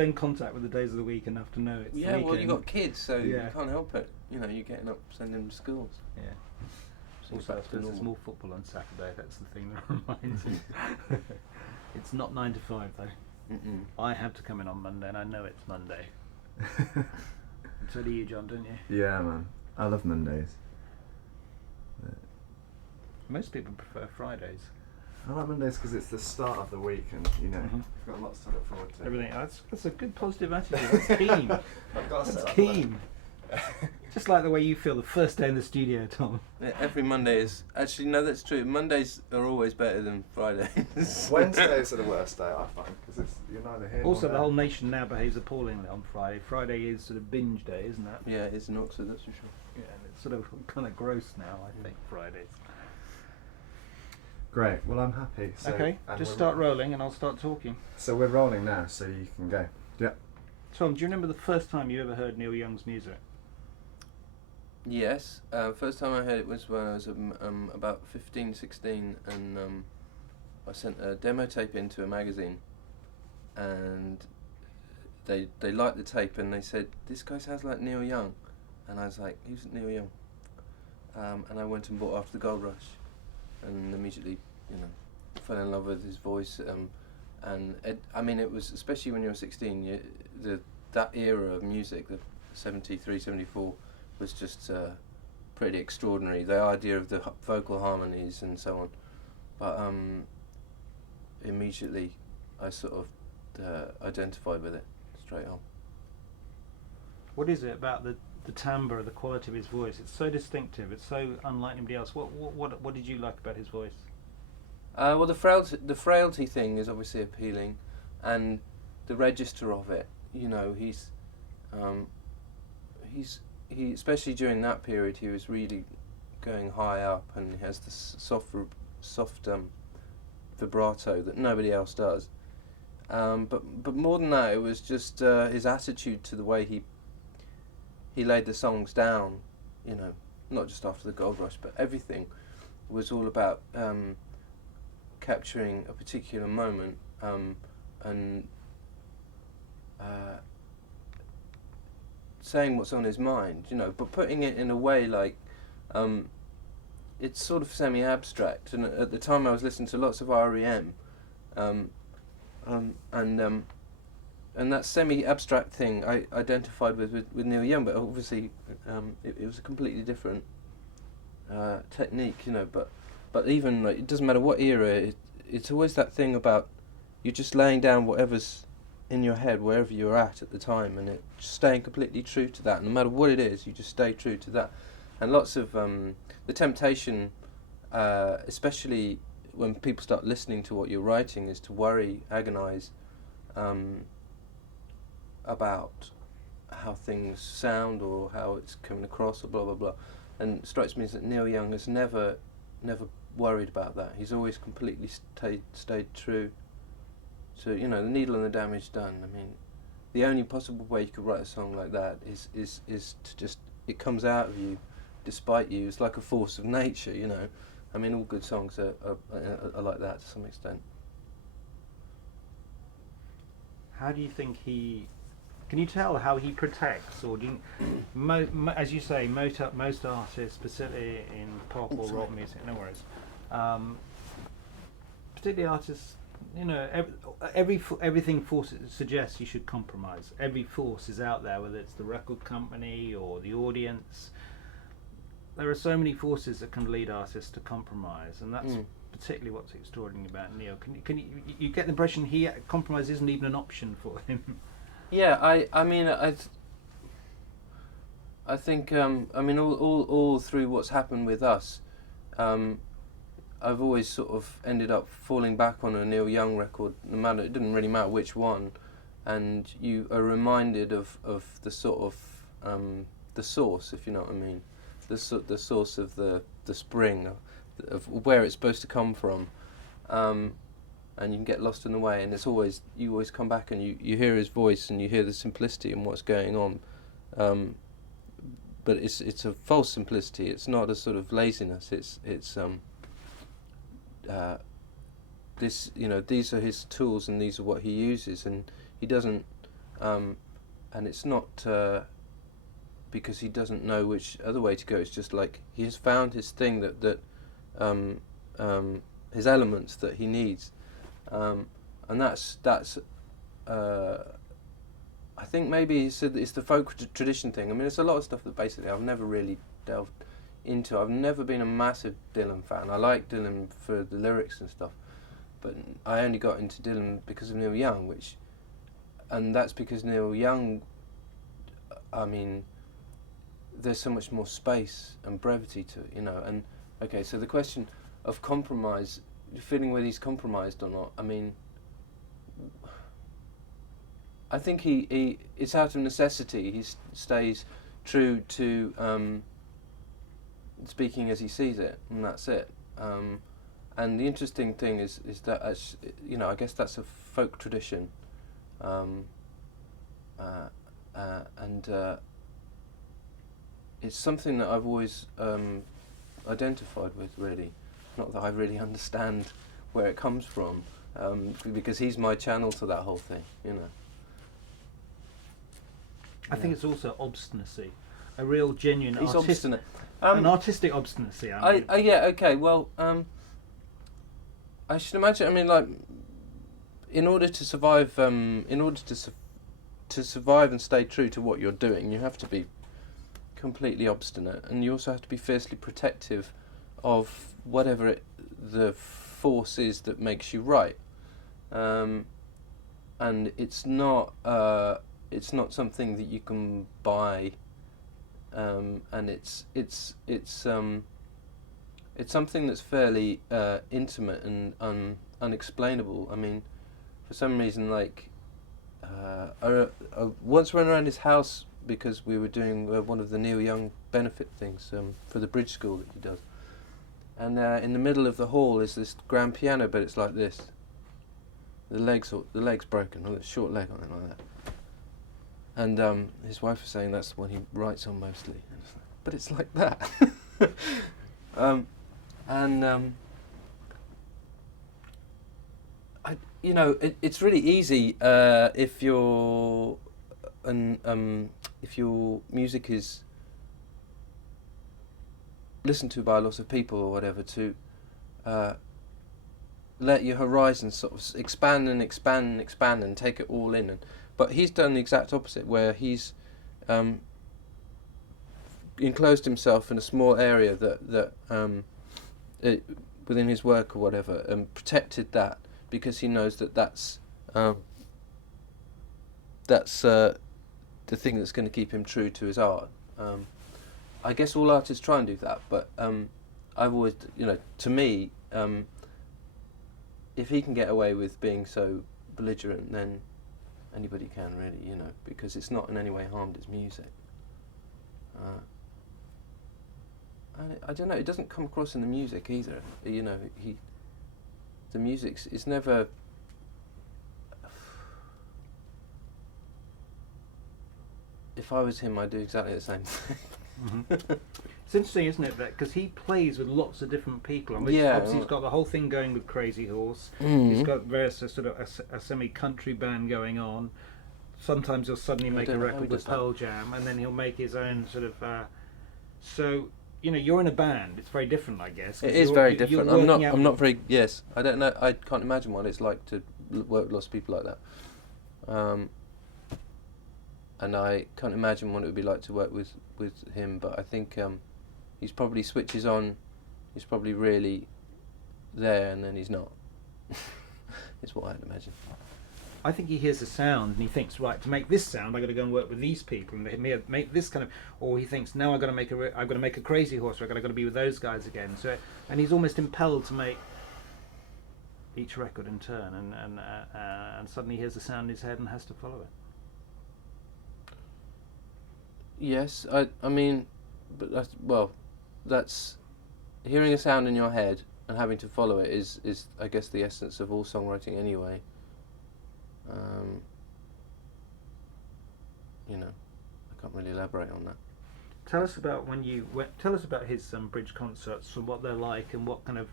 in contact with the days of the week enough to know it's the well, weekend. you got kids, so you Yeah. can't help it. You know, you're getting up, sending them to schools. Yeah. So Also, I back to suppose there's normal. more football on Saturday. That's the thing that reminds me. It's not 9 to 5 though. Mm-mm. I have to come in on Monday, and I know it's Monday. So do you, John, don't you? Yeah, man. I love Mondays. Most people prefer Fridays. I like Mondays because it's the start of the week, and you know, Mhm. you've got lots to look forward to. Everything. That's a good positive attitude. That's keen. I've got to That's say that. keen. Just like the way you feel the first day in the studio, Tom. Yeah, every Monday is actually no, that's true. Mondays are always better than Fridays. Wednesdays are the worst day, I find, because you're neither here nor Also, the there. whole nation now behaves appallingly on Friday. Friday is sort of binge day, isn't that? Yeah, it's in Oxford, that's for sure. Yeah, and it's sort of kind of gross now, I think, Fridays. Great. Well, I'm happy. So, Okay, and just we're- start rolling and I'll start talking. So we're rolling now, so you can go. Yeah. Tom, do you remember the first time you ever heard Neil Young's music? Yes, first time I heard it was when I was about 15, 16, and I sent a demo tape into a magazine, and they liked the tape and they said, "This guy sounds like Neil Young," and I was like, "Who's Neil Young?" And I went and bought After the Gold Rush, and immediately, fell in love with his voice. And it was, especially when you were 16, that era of music, the 73, 74, was just pretty extraordinary. The idea of the vocal harmonies and so on. But immediately I sort of identified with it straight on. What is it about the timbre, the quality of his voice? It's so distinctive. It's so unlike anybody else. What did you like about his voice? Well, the frailty thing is obviously appealing, and the register of it. He especially during that period, he was really going high up, and he has this soft vibrato that nobody else does. But more than that, it was just his attitude to the way he laid the songs down. Not just After the Gold Rush, but everything was all about capturing a particular moment and saying what's on his mind, but putting it in a way like it's sort of semi-abstract. And at the time, I was listening to lots of REM, and that semi-abstract thing I identified with Neil Young, but obviously it was a completely different technique, But even it doesn't matter what era, it's always that thing about you're just laying down whatever's in your head wherever you're at the time, and it just staying completely true to that. No matter what it is, you just stay true to that. And lots of the temptation, especially when people start listening to what you're writing, is to worry, agonise about how things sound or how it's coming across or blah blah blah. And it strikes me that Neil Young has never worried about that. He's always completely stayed true to the needle and the damage done. I mean, the only possible way you could write a song like that is to just, it comes out of you despite you. It's like a force of nature, I mean, all good songs are like that to some extent. How do you think can you tell how he protects, or do you, as you say, most artists, specifically in pop or rock music, no worries, particularly artists, everything suggests you should compromise. Every force is out there, whether it's the record company or the audience. There are so many forces that can lead artists to compromise, and that's particularly what's extraordinary about Neil. Can you get the impression compromise isn't even an option for him? Yeah, I think all through what's happened with us, I've always sort of ended up falling back on a Neil Young record. It didn't really matter which one, and you are reminded of the sort of the source, if you know what I mean, the source of the spring of where it's supposed to come from. And you can get lost in the way, and you always come back and you hear his voice and you hear the simplicity and what's going on, but it's a false simplicity. It's not a sort of laziness. It's these are his tools and these are what he uses, and he doesn't and it's not because he doesn't know which other way to go. It's just like he has found his thing that his elements that he needs, and that's I think maybe it's the folk tradition thing. I mean, it's a lot of stuff that basically I've never really delved into. I've never been a massive Dylan fan. I like Dylan for the lyrics and stuff, but I only got into Dylan because of Neil Young, and that's because Neil Young, I mean, there's so much more space and brevity to it, and okay, so the question of compromise, feeling whether he's compromised or not, I mean, I think he it's out of necessity. He stays true to speaking as he sees it, and that's it. And the interesting thing is that I guess that's a folk tradition, and it's something that I've always identified with. Really, not that I really understand where it comes from, because he's my channel to that whole thing. I think it's also obstinacy, a real genuine He's obstinate. An artistic obstinacy. I mean. Yeah, okay, well, I should imagine, I mean, like, in order to survive, to survive and stay true to what you're doing, you have to be completely obstinate, and you also have to be fiercely protective of whatever the force is that makes you right. And it's not something that you can buy, and it's something that's fairly intimate and unexplainable. I mean, for some reason, like, I once ran around his house because we were doing one of the Neil Young benefit things for the bridge school that he does, and in the middle of the hall is this grand piano, but it's like this. The leg's broken, or the short leg on it like that. And his wife was saying that's the one he writes on mostly. But it's like that. It's really easy if your music is listened to by lots of people or whatever, to let your horizons sort of expand and expand and expand and take it all in. But he's done the exact opposite, where he's enclosed himself in a small area that within his work or whatever, and protected that, because he knows that's the thing that's going to keep him true to his art. I guess all artists try and do that, but I've always, to me, if he can get away with being so belligerent, then anybody can, really, because it's not in any way harmed his music. I don't know, it doesn't come across in the music either. The music's, it's never... If I was him, I'd do exactly the same thing. Mm-hmm. It's interesting, isn't it, that because he plays with lots of different people, and obviously he's got the whole thing going with Crazy Horse. Mm-hmm. He's got various sort of a semi-country band going on. Sometimes he'll suddenly make a record with Pearl Jam, and then he'll make his own sort of. So you're in a band. It's very different, I guess. It is very different. I'm not very. Yes, I don't know. I can't imagine what it's like to work with lots of people like that. And I can't imagine what it would be like to work with him. But I think he's probably switches on. He's probably really there, and then he's not. Is what I'd imagine. I think he hears a sound and he thinks, right, to make this sound, I've got to go and work with these people and make this kind of. Or he thinks, now I've got to make a Crazy Horse, or I've got to be with those guys again. So, and he's almost impelled to make each record in turn, and suddenly he hears a sound in his head and has to follow it. Yes, I mean, but that's hearing a sound in your head and having to follow it is I guess the essence of all songwriting anyway. I can't really elaborate on that. Tell us about tell us about his bridge concerts and what they're like and what kind of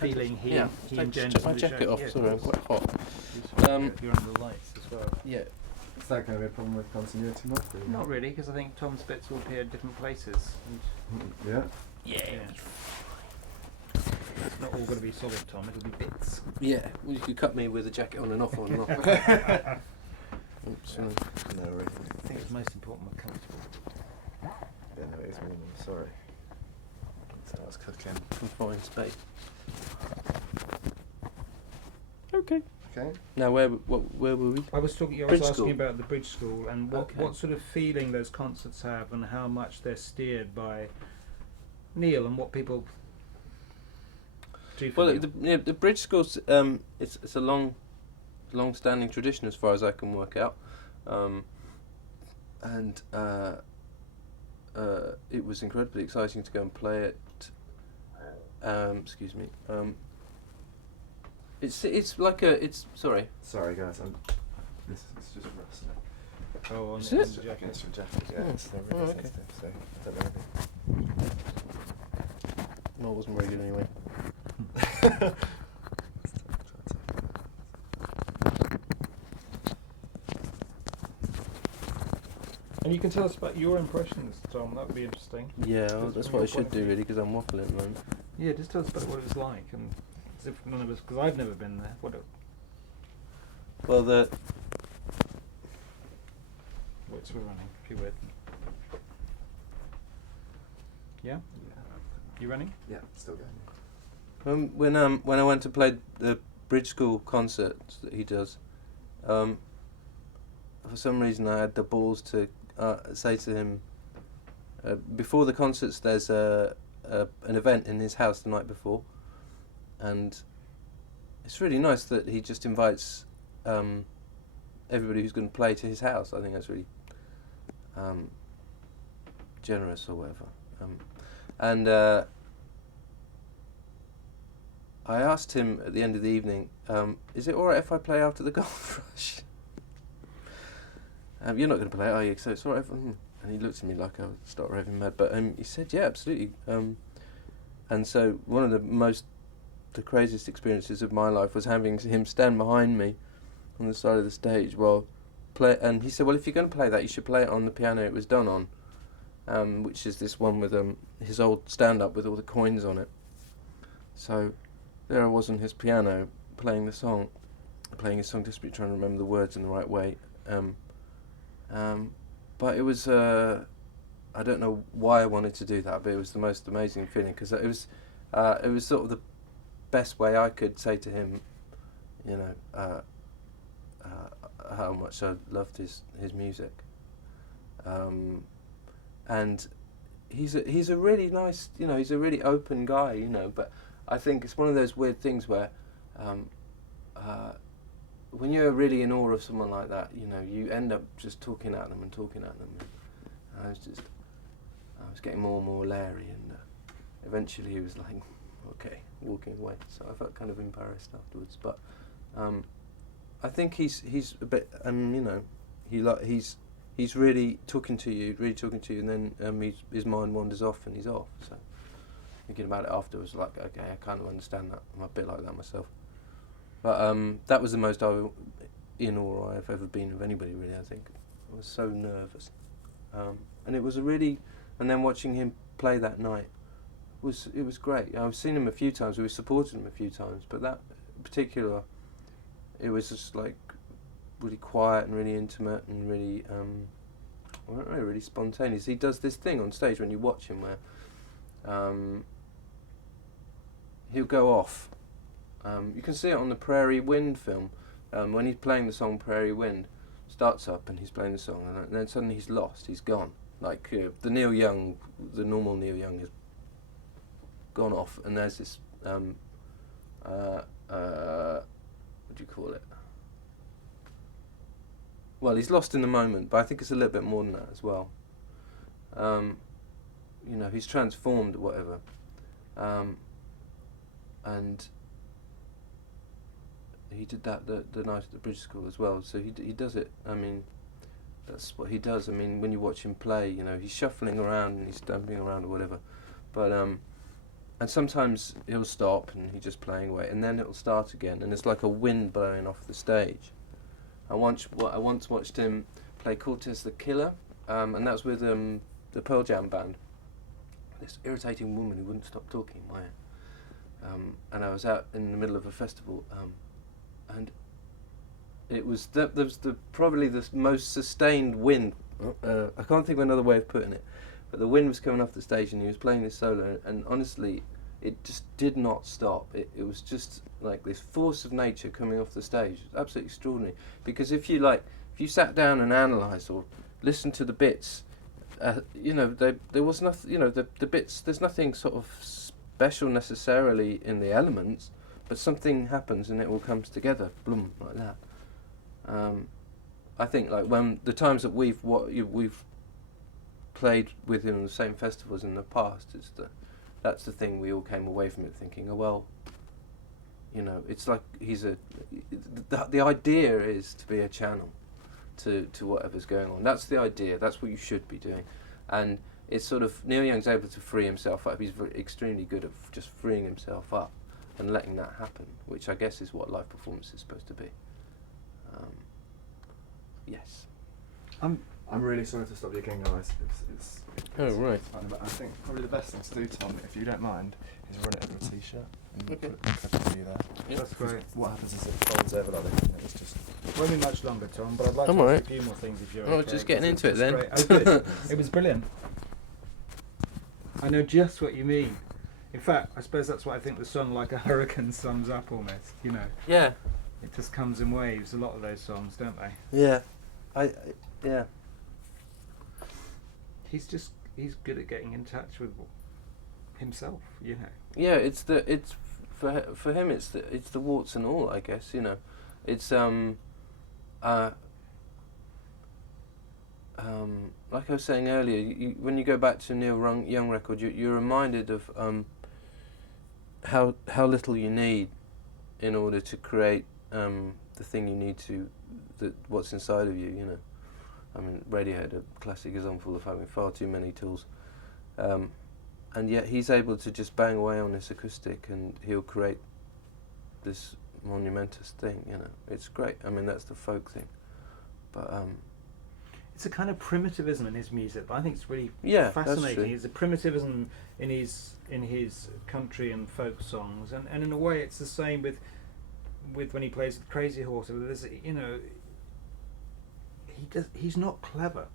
feeling he engenders. Take my jacket off. Yeah, sorry, I'm quite hot. You're under the lights as well. Yeah. Is that going to be a problem with continuity? Not really, because I think Tom's bits will appear at different places. Yeah. Yeah. It's not all going to be solid, Tom. It'll be bits. Yeah, well, you could cut me with a jacket on and off, on and off. Oops, No, really. I think it's most important we're comfortable. Yeah, no, it is minimal. Sorry. So I was cooking. Confined space. Okay. Okay. Now, where were we? I was talking. I Bridge was asking school. about the bridge school and Okay. what sort of feeling those concerts have, and how much they're steered by Neil, and what people do. For Well, Neil. the bridge schools. It's a long-standing tradition as far as I can work out, and it was incredibly exciting to go and play it. Excuse me. It's like sorry. Sorry, guys. This is just rustling. Oh, on Is the this? jacket. Against your jacket. Yeah, Oh. it's really Oh, okay. sensitive. So I don't know. No, it wasn't very good anyway. And you can tell us about your impressions, Tom. That would be interesting. Yeah, Just that's from what I your should point of do view. really, because I'm waffling at the moment. Yeah, just tell us about what it was like, and as if none of us, because I've never been there. Well, the What's we're running? If you would. Yeah, you running? Yeah, still going. when I went to play the bridge school concerts that he does, for some reason I had the balls to say to him, before the concerts there's an event in his house the night before, and it's really nice that he just invites everybody who's going to play to his house. I think that's really generous or whatever. And I asked him at the end of the evening, is it alright if I play after the Gold Rush? You're not going to play it, are you? So it's alright. And he looked at me like I would start raving mad. But he said, yeah, absolutely. And so one of the craziest experiences of my life was having him stand behind me on the side of the stage while and he said, well, if you're going to play that, you should play it on the piano it was done on, which is this one with his old stand-up with all the coins on it. So there I was on his piano playing his song desperately trying to remember the words in the right way. But it was, I don't know why I wanted to do that, but it was the most amazing feeling, because it was sort of the best way I could say to him, you know, how much I loved his music. And he's a really nice, you know, he's a really open guy, you know, but I think it's one of those weird things where when you're really in awe of someone like that, you know, you end up just talking at them. And I was getting more and more leery, and eventually he was like, okay, walking away. So I felt kind of embarrassed afterwards, but I think he's a bit, you know, he's really talking to you, and then his mind wanders off and he's off. So thinking about it afterwards, like, okay, I kind of understand that. I'm a bit like that myself. But that was the most in awe I've ever been of anybody, really, I think. I was so nervous. And it was and then watching him play that night, it was great. I've seen him a few times, we've supported him a few times, but that in particular, it was just like really quiet and really intimate and really, I don't know, really spontaneous. He does this thing on stage when you watch him where he'll go off. You can see it on the Prairie Wind film, when he's playing the song Prairie Wind, starts up and he's playing the song, and then suddenly he's lost, he's gone. Like the normal Neil Young has gone off, and there's this, what do you call it? Well, he's lost in the moment, but I think it's a little bit more than that as well. You know, he's transformed or whatever. And he did that the night at the Bridge School as well. So he does it. I mean, that's what he does. I mean, when you watch him play, you know, he's shuffling around and he's stumping around or whatever. But and sometimes he'll stop and he's just playing away, and then it'll start again, and it's like a wind blowing off the stage. I once watched him play Cortez the Killer, and that's with the Pearl Jam band. This irritating woman who wouldn't stop talking in my ear. And I was out in the middle of a festival, and it was there was probably the most sustained wind. I can't think of another way of putting it, but the wind was coming off the stage, and he was playing this solo, and honestly, it just did not stop. It was just like this force of nature coming off the stage. It's absolutely extraordinary. Because if you sat down and analysed or listened to the bits, there was nothing. The bits. There's nothing sort of special necessarily in the elements, but something happens and it all comes together, bloom, like that. I think like when the times that we've played with him in the same festivals in the past, that's the thing we all came away from it thinking, oh well, it's like the idea is to be a channel to whatever's going on. That's the idea. That's what you should be doing, and it's sort of Neil Young's able to free himself up. He's extremely good at just freeing himself up and letting that happen, which I guess is what live performance is supposed to be. Yes. I'm really sorry to stop you again, guys. It's right. fine, but I think probably the best thing to do, Tom, if you don't mind, is run it over a t-shirt and Okay. put the clip for you there. Yeah. That's great. What happens is it folds over like this, and it's just. Won't be much longer, Tom, but I'd like I'm to alright. ask a few more things if you're Oh, okay. just getting because into it it's then. great. Oh, good. It was brilliant. I know just what you mean. In fact, I suppose that's what I think the song Like a Hurricane sums up almost, Yeah. It just comes in waves, a lot of those songs, don't they? Yeah. Yeah. He's good at getting in touch with himself, Yeah, it's for him it's the warts and all, I guess, It's like I was saying earlier, when you go back to a Neil Young record, you're reminded of how little you need in order to create the thing you need what's inside of you, I mean, Radiohead, a classic example of having far too many tools, and yet he's able to just bang away on this acoustic and he'll create this monumentous thing, It's great. I mean, that's the folk thing, but it's a kind of primitivism in his music, but I think it's really that's fascinating. true. It's a primitivism in his country and folk songs, and in a way it's the same with when he plays with Crazy Horse. There's, he's not clever.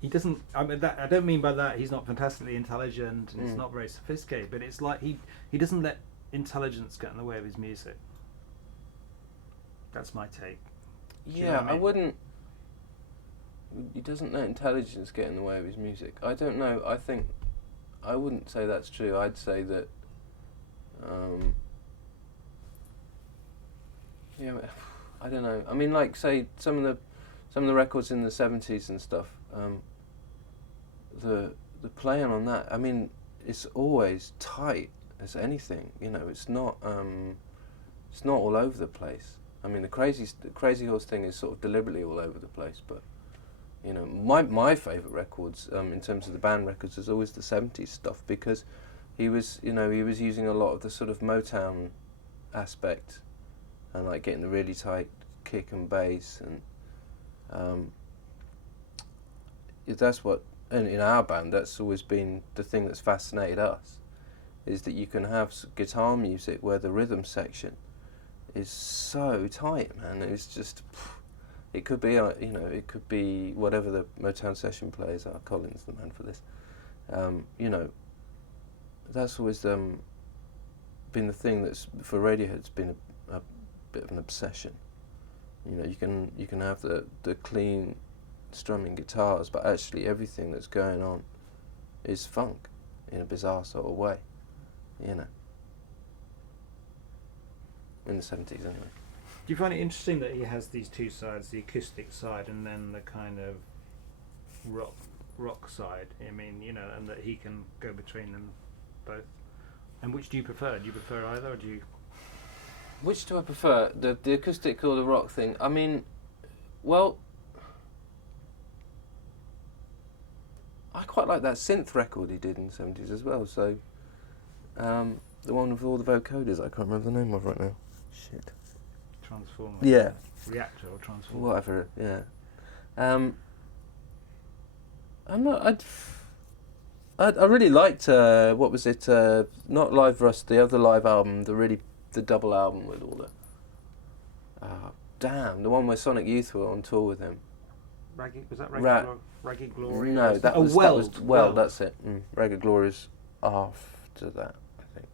He doesn't. I mean, I don't mean by that he's not fantastically intelligent and it's not very sophisticated, but it's like he doesn't let intelligence get in the way of his music. That's my take. Do you know what I mean? wouldn't. He doesn't let intelligence get in the way of his music. I don't know. I wouldn't say that's true. I'd say that. I don't know. I mean, like say some of the records in the 70s and stuff. The playing on that. I mean, it's always tight as anything. It's not all over the place. I mean, the Crazy Horse thing is sort of deliberately all over the place, but my favourite records in terms of the band records is always the 70s stuff, because he was using a lot of the sort of Motown aspect and like getting the really tight kick and bass, and that's what, and in our band that's always been the thing that's fascinated us, is that you can have guitar music where the rhythm section is so tight, man. It's just, it could be it could be whatever the Motown session players are. Colin's the man for this. That's always been the thing that's for Radiohead. It's been a bit of an obsession. You can have the clean strumming guitars, but actually everything that's going on is funk in a bizarre sort of way. In the 70s anyway. Do you find it interesting that he has these two sides, the acoustic side and then the kind of rock side? I mean, and that he can go between them both. And which do you prefer? Do you prefer either, or do you? Which do I prefer, the acoustic or the rock thing? I mean, well, I quite like that synth record he did in the 70s as well. So, the one with all the vocoders, I can't remember the name of right now. Shit. transformer. Yeah. Reactor or transformer. Whatever. Yeah. I'm not. I really liked what was it? Not Live Rust, the other live album, the double album with all the. The one where Sonic Youth were on tour with him. Was that Ragged Glory? No, that was Weld. That's it. Ragged Glory's after that, I think.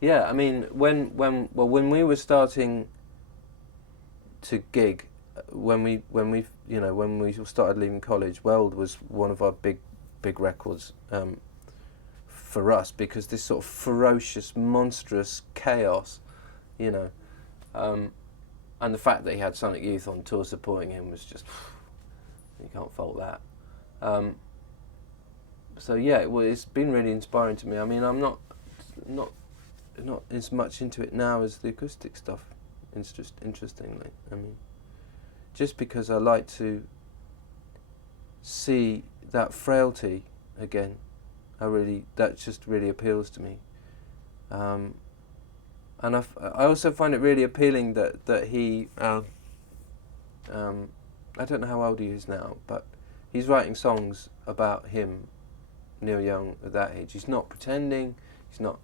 Yeah, I mean, when we were starting to gig, when we started leaving college, Weld was one of our big records for us, because this sort of ferocious, monstrous chaos, and the fact that he had Sonic Youth on tour supporting him was just, you can't fault that. So yeah, it's been really inspiring to me. I mean, I'm not as much into it now as the acoustic stuff. Interestingly, I mean, just because I like to see that frailty again, that just really appeals to me. And I also find it really appealing that he, I don't know how old he is now, but he's writing songs about him, Neil Young, at that age. He's not pretending. He's not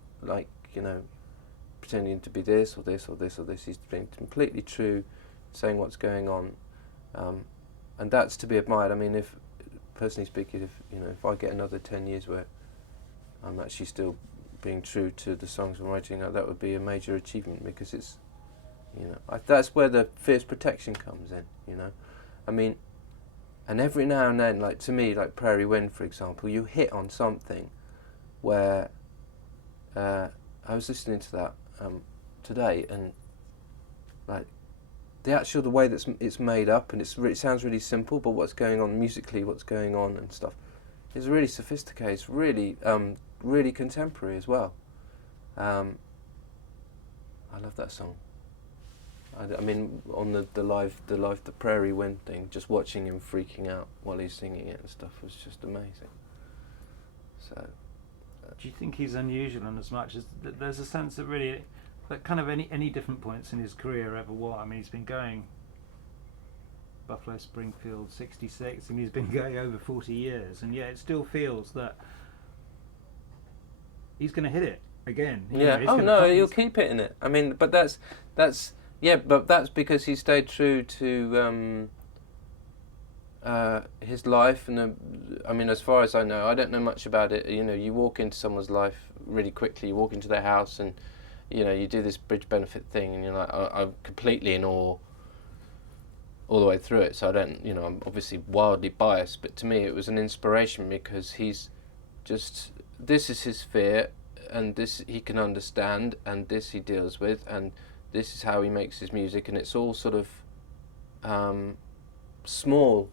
pretending to be this or this or this or this. He's being completely true, saying what's going on, and that's to be admired. I mean, personally speaking, if I get another 10 years where I'm actually still being true to the songs I'm writing, that would be a major achievement, because it's, that's where the fierce protection comes in, I mean, and every now and then, like to me, like Prairie Wind, for example, you hit on something where I was listening to that today, and like the way that it's made up, and it sounds really simple, but what's going on musically, what's going on and stuff, is really sophisticated. It's really really contemporary as well. I love that song. I mean, on the Prairie Wind thing, just watching him freaking out while he's singing it and stuff was just amazing. So, do you think he's unusual in as much as there's a sense that really, that kind of any different points in his career ever what? I mean, he's been going Buffalo Springfield 66, and he's been going over 40 years, and yet it still feels that he's going to hit it again. He'll keep hitting it. I mean, but that's because he stayed true to his life, and I mean, as far as I know, I don't know much about it. You walk into someone's life really quickly. You walk into their house, and you do this bridge benefit thing, and you're like, I'm completely in awe all the way through it. So I don't, I'm obviously wildly biased, but to me it was an inspiration, because he's just, this is his fear, and this he can understand, and this he deals with, and this is how he makes his music, and it's all sort of small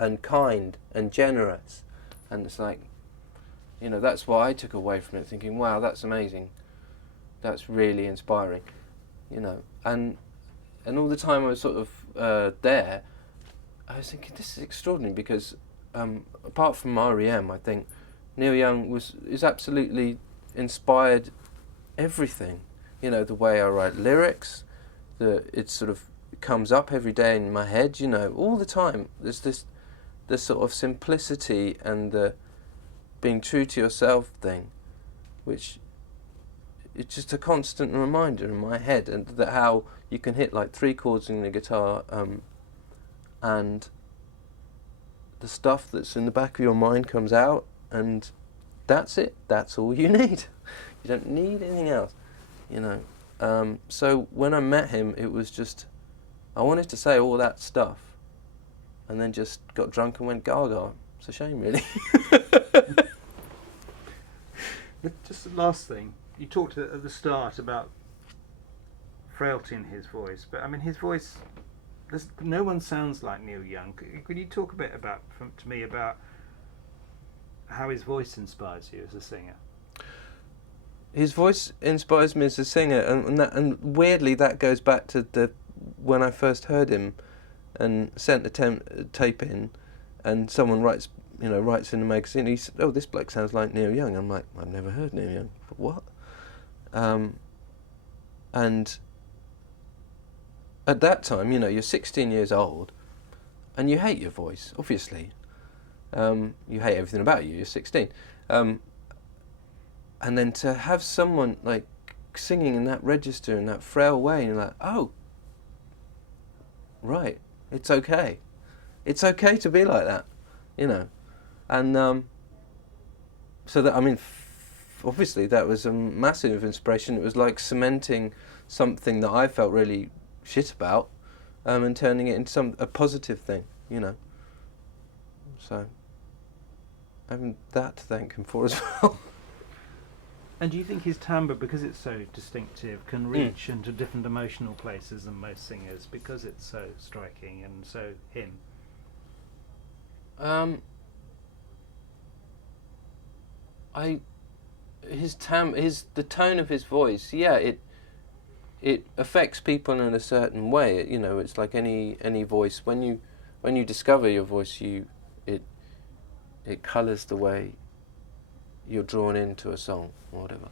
and kind and generous, and it's like, that's what I took away from it, thinking, wow, that's amazing, that's really inspiring, and all the time I was sort of there, I was thinking, this is extraordinary, because apart from R.E.M., I think Neil Young is absolutely inspired everything. The way I write lyrics, it sort of comes up every day in my head, all the time. There's this sort of simplicity and the being true to yourself thing, which it's just a constant reminder in my head, and that how you can hit like 3 chords in the guitar, and the stuff that's in the back of your mind comes out, and that's it. That's all you need. You don't need anything else. So when I met him, it was just, I wanted to say all that stuff, and then just got drunk and went gaga. It's a shame, really. Just the last thing, you talked at the start about frailty in his voice, but I mean, his voice, no one sounds like Neil Young. Could you talk a bit to me about how his voice inspires you as a singer? His voice inspires me as a singer, and weirdly that goes back to when I first heard him, and sent the tape in, and someone writes in a magazine. He said, "Oh, this bloke sounds like Neil Young." I'm like, "I've never heard Neil Young. What?" And at that time, you know, you're 16 years old, and you hate your voice, obviously. You hate everything about you. You're 16, and then to have someone like singing in that register in that frail way, and you're like, oh, right, it's okay. It's okay to be like that, you know, and so that, I mean, obviously that was a massive inspiration. It was like cementing something that I felt really shit about, and turning it into a positive thing, you know. So having that to thank him for as well. And do you think his timbre, because it's so distinctive, can reach into different emotional places than most singers, because it's so striking and so him? The tone of his voice, yeah, it affects people in a certain way. You know, it's like any voice. When you discover your voice, it colours the way you're drawn into a song or whatever.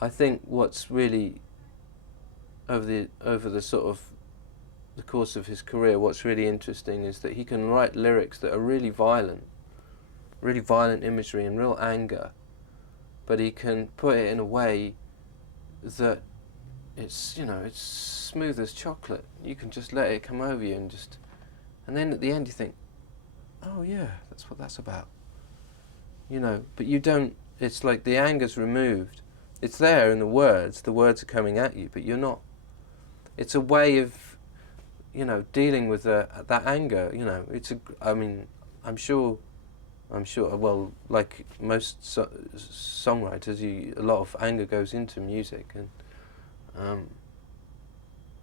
I think what's really over the sort of the course of his career, what's really interesting is that he can write lyrics that are really violent imagery and real anger, but he can put it in a way that it's, you know, it's smooth as chocolate. You can just let it come over you and then at the end you think, oh yeah, that's what that's about. You know, but you don't, it's like the anger's removed. It's there in the words are coming at you, but you're not. It's a way of, you know, dealing with that anger, you know. I'm sure, well, like most songwriters, a lot of anger goes into music, and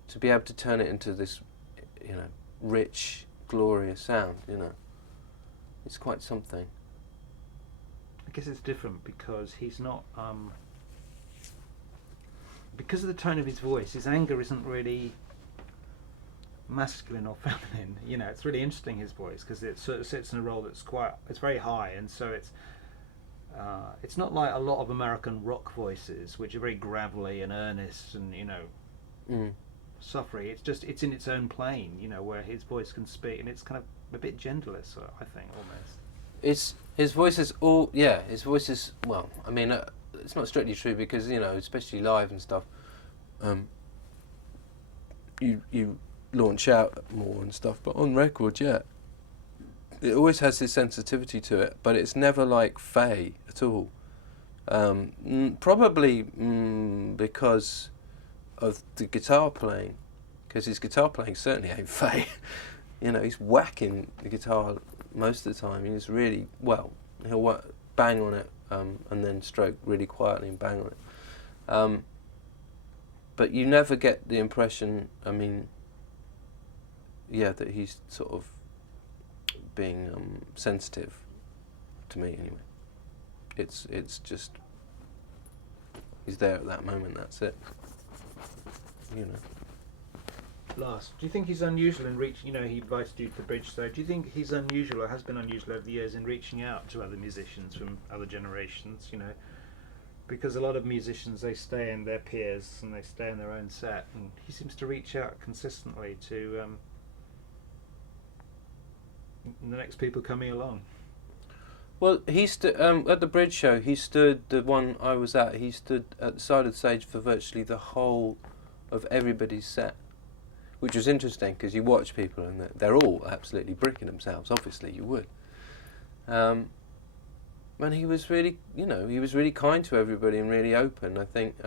to be able to turn it into this, you know, rich, glorious sound, you know, it's quite something. I guess it's different because he's not, because of the tone of his voice, his anger isn't really masculine or feminine. You know, it's really interesting, his voice, because it sort of sits in a role that's it's very high, and so it's not like a lot of American rock voices, which are very gravelly and earnest and, you know, suffery. It's in its own plane, you know, where his voice can speak, and it's kind of a bit gentlest, I think, almost. His voice is well, I mean, it's not strictly true because, you know, especially live and stuff, you launch out more and stuff, but on record, yeah, it always has this sensitivity to it, but it's never like Faye at all. Probably because of the guitar playing, because his guitar playing certainly ain't Faye. You know, he's whacking the guitar most of the time. He's really, well, he'll bang on it and then stroke really quietly and bang on it. But you never get the impression, I mean, yeah, that he's sort of being sensitive, to me anyway. It's just, he's there at that moment, that's it. You know. Last, do you think he's unusual in reaching, you know, he invited you to the bridge, so do you think he's unusual or has been unusual over the years in reaching out to other musicians from other generations, you know? Because a lot of musicians, they stay in their peers and they stay in their own set, and he seems to reach out consistently to the next people coming along. Well, he stood at the bridge show. He stood, the one I was at. He stood at the side of the stage for virtually the whole of everybody's set, which was interesting because you watch people and they're all absolutely bricking themselves. Obviously, you would. And he was really, you know, he was really kind to everybody and really open. I think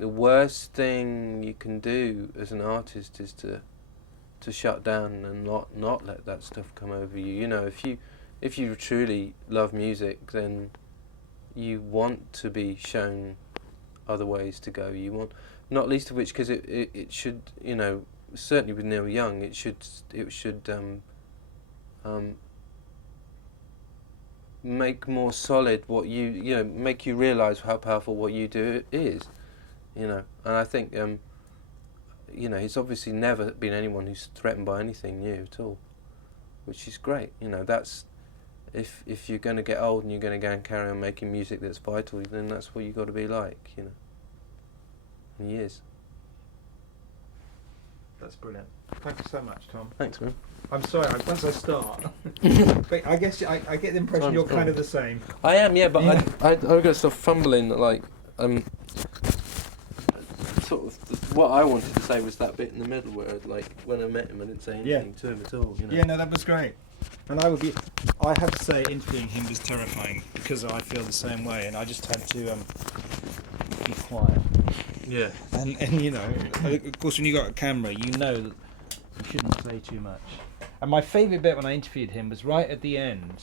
the worst thing you can do as an artist is to shut down and not let that stuff come over you. You know, if you truly love music, then you want to be shown other ways to go. You want, not least of which, because it should, you know, certainly with Neil Young, it should make more solid what you know, make you realise how powerful what you do is, you know. And I think you know, he's obviously never been anyone who's threatened by anything new at all, which is great. You know, that's if you're going to get old and you're going to go and carry on making music that's vital, then that's what you got to be like, you know. And he is. That's brilliant. Thank you so much, Tom. Thanks, man. I'm sorry, once I start, but I guess I get the impression you're kind of the same. I am, yeah, but Yeah. I've got to stop fumbling, like, sort of, what I wanted to say was that bit in the middle where, like, when I met him, I didn't say anything to him at all, you know. Yeah, no, that was great. And I have to say, interviewing him was terrifying because I feel the same way, and I just had to be quiet. Yeah. And you know, of course, when you got a camera, you know that you shouldn't say too much. And my favourite bit when I interviewed him was right at the end,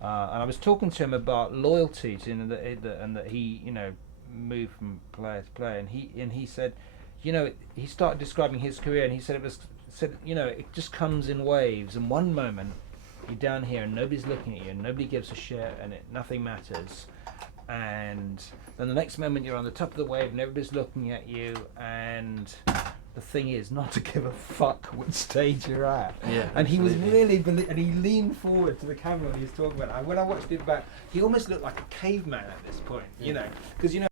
and I was talking to him about loyalty to, and that he, you know, moved from player to player, and he said, you know, he started describing his career, and he said you know, it just comes in waves, and one moment you're down here and nobody's looking at you and nobody gives a shit and nothing matters, and then the next moment you're on the top of the wave and everybody's looking at you, and the thing is not to give a fuck what stage you're at. Yeah, and he was absolutely. really and he leaned forward to the camera when he was talking about it. And when I watched it back, he almost looked like a caveman at this point, you know, because you know